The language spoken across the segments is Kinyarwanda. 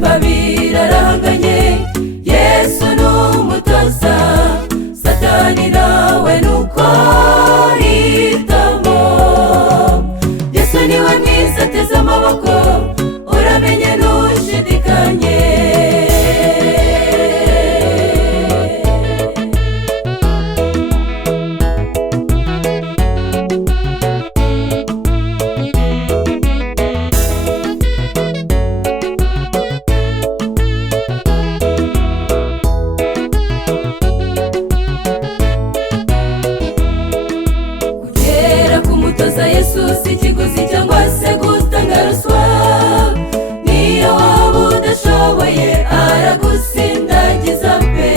amakipe abiri arahanganye, Yesu ni umutoza, Satani nawe nuko hitamo. Yesu niwe mwiza ateze amaboko, uramenye ntushidikanye. Kumutoza Yesu si ikiguzi cyangwa se gutanga ruswa, niyo waba udashoboye aragusindagiza pe.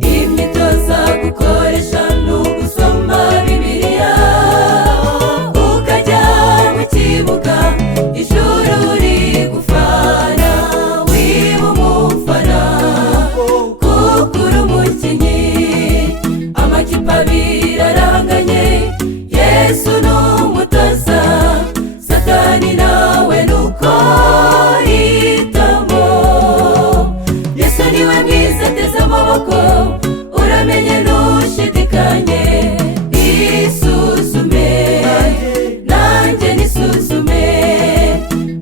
Imyitozo gukoresha ni ugusoma Bibiliya, ukajya mu kibuga ijuru rigufana, wiba umufana kuko uri umukinnyi. Amakipe abiri arahanganye, Yesu ni umutoza, Satani nawe nuko hitamo. Yesu niwe mwiza ateze amaboko, uramenye ntushidikanye. Isuzume nanjye nisuzume,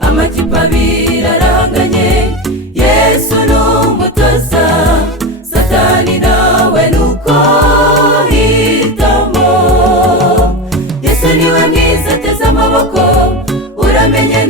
amakipe abiri arahanganye, Yesu ni umutoza, Satani nawe nuko hitamo. Yesu niwe mwiza ateze amaboko, uramenye